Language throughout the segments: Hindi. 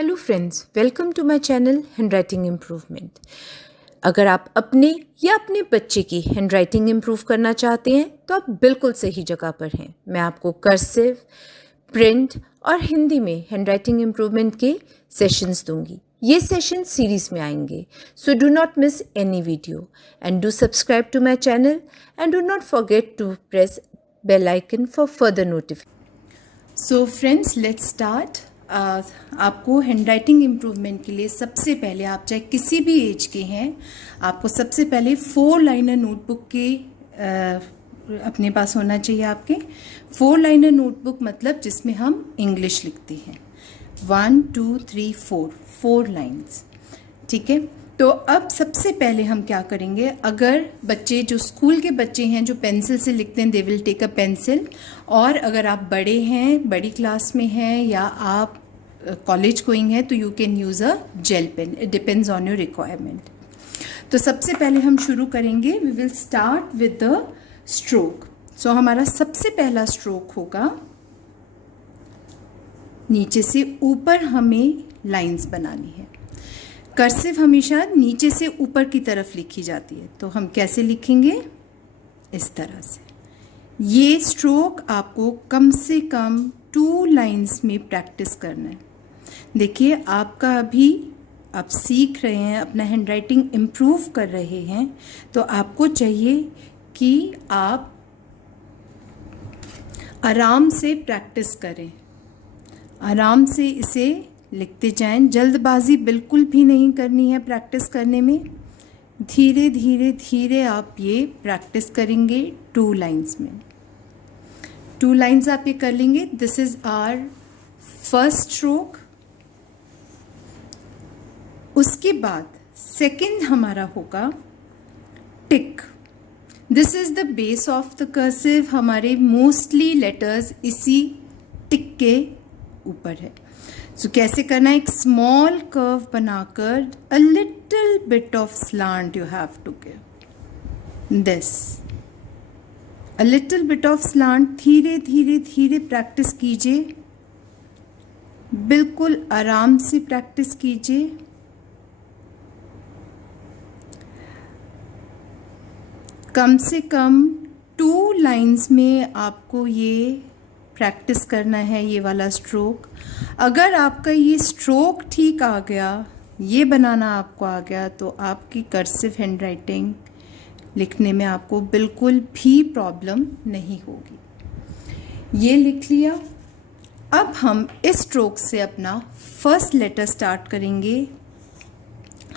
Hello friends, welcome to my channel handwriting improvement. अगर आप अपने या अपने बच्चे की हैंडराइटिंग इम्प्रूव करना चाहते हैं तो आप बिल्कुल सही जगह पर हैं। मैं आपको कर्सिव, प्रिंट और हिंदी में हैंडराइटिंग इम्प्रूवमेंट के सेशंस दूंगी। ये सेशन सीरीज में आएंगे, so do not miss any video and do subscribe to my channel and do not forget to press bell icon for further notification. So friends, let's start. आपको हैंडराइटिंग इम्प्रूवमेंट के लिए सबसे पहले, आप चाहे किसी भी एज के हैं, आपको सबसे पहले 4 लाइनर नोटबुक के अपने पास होना चाहिए। आपके 4 लाइनर नोटबुक मतलब जिसमें हम इंग्लिश लिखते हैं। 1 2 3 4 लाइन्स, ठीक है। तो अब सबसे पहले हम क्या करेंगे, अगर बच्चे जो स्कूल के बच्चे हैं जो पेंसिल से लिखते हैं, they will take a pencil. और अगर आप बड़े हैं, बड़ी क्लास में हैं या आप कॉलेज गोइंग है तो you can use a gel pen. It depends on your requirement. तो सबसे पहले हम शुरू करेंगे, we will start with the stroke. So हमारा सबसे पहला स्ट्रोक होगा, नीचे से ऊपर हमें लाइंस बनानी है। कर्सिव हमेशा नीचे से ऊपर की तरफ लिखी जाती है, तो हम कैसे लिखेंगे, इस तरह से। ये स्ट्रोक आपको कम से कम 2 लाइंस में प्रैक्टिस करना है। देखिए, आपका अभी आप सीख रहे हैं, अपना हैंडराइटिंग इम्प्रूव कर रहे हैं, तो आपको चाहिए कि आप आराम से प्रैक्टिस करें, आराम से इसे लिखते जाएं। जल्दबाजी बिल्कुल भी नहीं करनी है प्रैक्टिस करने में। धीरे धीरे धीरे आप ये प्रैक्टिस करेंगे 2 लाइंस में। 2 लाइंस आप ये कर लेंगे। This is our first stroke. उसके बाद सेकंड हमारा होगा tick. This is the base of the cursive. हमारे मोस्टली लेटर्स इसी टिक के ऊपर है। सो कैसे करना है, एक स्मॉल कर्व बनाकर a little bit of slant you have to give this, a little bit of slant. धीरे धीरे धीरे प्रैक्टिस कीजिए, बिल्कुल आराम से प्रैक्टिस कीजिए। कम से कम 2 लाइंस में आपको ये प्रैक्टिस करना है, ये वाला स्ट्रोक। अगर आपका ये स्ट्रोक ठीक आ गया, ये बनाना आपको आ गया, तो आपकी कर्सिव हैंडराइटिंग लिखने में आपको बिल्कुल भी प्रॉब्लम नहीं होगी। ये लिख लिया। अब हम इस स्ट्रोक से अपना फर्स्ट लेटर स्टार्ट करेंगे।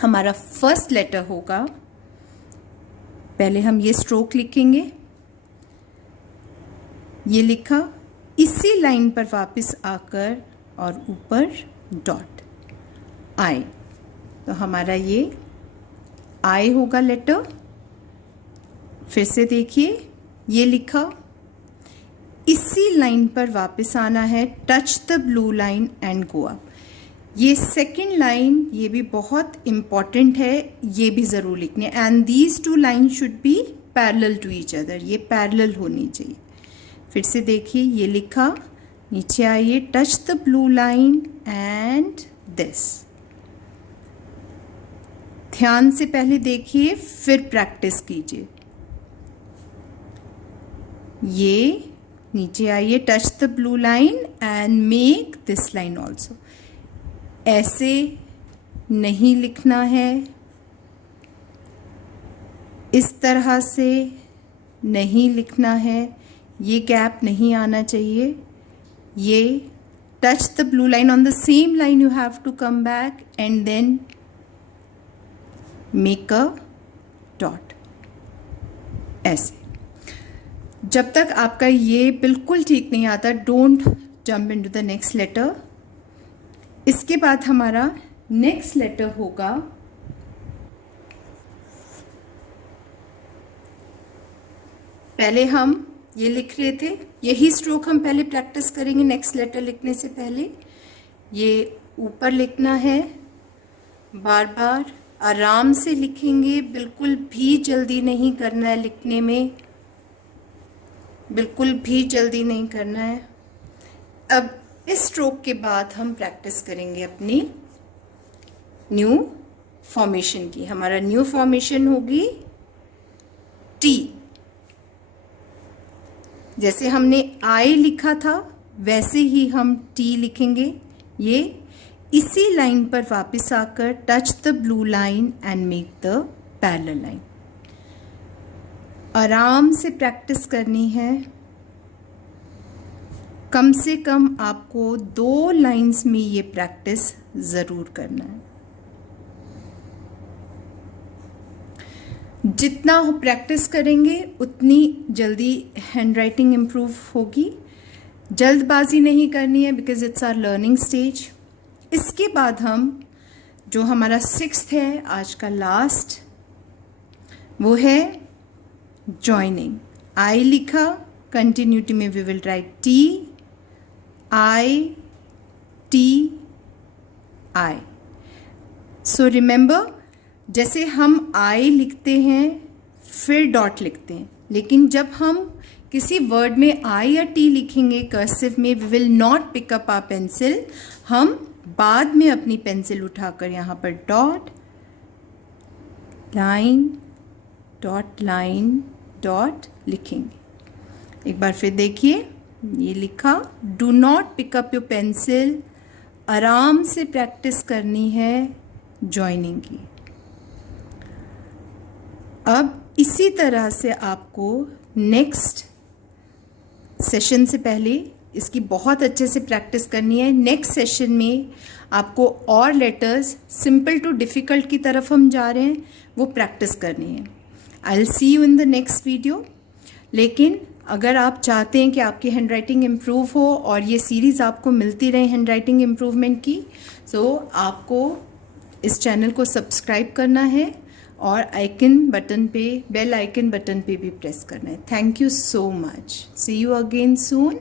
हमारा फर्स्ट लेटर होगा, पहले हम ये स्ट्रोक लिखेंगे। ये लिखा, इसी लाइन पर वापस आकर और ऊपर डॉट, आई। तो हमारा ये आई होगा लेटर। फिर से देखिए, ये लिखा, इसी लाइन पर वापस आना है, touch the blue line and go up. ये सेकंड लाइन, ये भी बहुत इम्पॉर्टेंट है, ये भी ज़रूर लिखनी है। And these 2 line should be parallel to each other, ये पैरेलल होनी चाहिए। फिर से देखिए, ये लिखा, नीचे आइए, touch the blue line and this. ध्यान से पहले देखिए, फिर प्रैक्टिस कीजिए। ये नीचे आइए, touch the blue line and make this line also. ऐसे नहीं लिखना है, इस तरह से नहीं लिखना है, ये गैप नहीं आना चाहिए। ये touch the blue line, on the same line you have to come back and then make a dot. ऐसे जब तक आपका ये बिल्कुल ठीक नहीं आता, don't jump into the next letter. इसके बाद हमारा नेक्स्ट लेटर होगा, पहले हम ये लिख रहे थे, यही स्ट्रोक हम पहले प्रैक्टिस करेंगे नेक्स्ट लेटर लिखने से पहले। ये ऊपर लिखना है, बार बार आराम से लिखेंगे, बिल्कुल भी जल्दी नहीं करना है लिखने में, बिल्कुल भी जल्दी नहीं करना है। अब इस स्ट्रोक के बाद हम प्रैक्टिस करेंगे अपनी न्यू फॉर्मेशन की। हमारा न्यू फॉर्मेशन होगी टी। जैसे हमने आई लिखा था वैसे ही हम टी लिखेंगे। ये इसी लाइन पर वापस आकर touch the blue line and make the parallel line. आराम से प्रैक्टिस करनी है। कम से कम आपको 2 लाइंस में ये प्रैक्टिस ज़रूर करना है। जितना प्रैक्टिस करेंगे उतनी जल्दी हैंडराइटिंग इम्प्रूव होगी। जल्दबाजी नहीं करनी है because it's our learning stage. इसके बाद हम जो हमारा 6th है आज का लास्ट, वो है जॉइनिंग। आई लिखा, कंटिन्यूटी में we will write T, I, T, I. So remember, जैसे हम आई लिखते हैं फिर डॉट लिखते हैं, लेकिन जब हम किसी वर्ड में आई या टी लिखेंगे कर्सिव में, we will not pick up our pencil. हम बाद में अपनी पेंसिल उठाकर यहाँ पर डॉट लाइन डॉट लिखेंगे। एक बार फिर देखिए, ये लिखा, do not pick up your pencil. आराम से प्रैक्टिस करनी है जॉइनिंग की। अब इसी तरह से आपको नेक्स्ट सेशन से पहले इसकी बहुत अच्छे से प्रैक्टिस करनी है। नेक्स्ट सेशन में आपको और लेटर्स सिंपल टू डिफ़िकल्ट की तरफ हम जा रहे हैं, वो प्रैक्टिस करनी है। I will see you in the next video. लेकिन अगर आप चाहते हैं कि आपकी हैंडराइटिंग इम्प्रूव हो और ये सीरीज़ आपको मिलती रहे हैंडराइटिंग इम्प्रूवमेंट की, सो आपको इस चैनल को सब्सक्राइब करना है और बेल आइकन बटन पे भी प्रेस करना है। Thank you so much. See you again soon.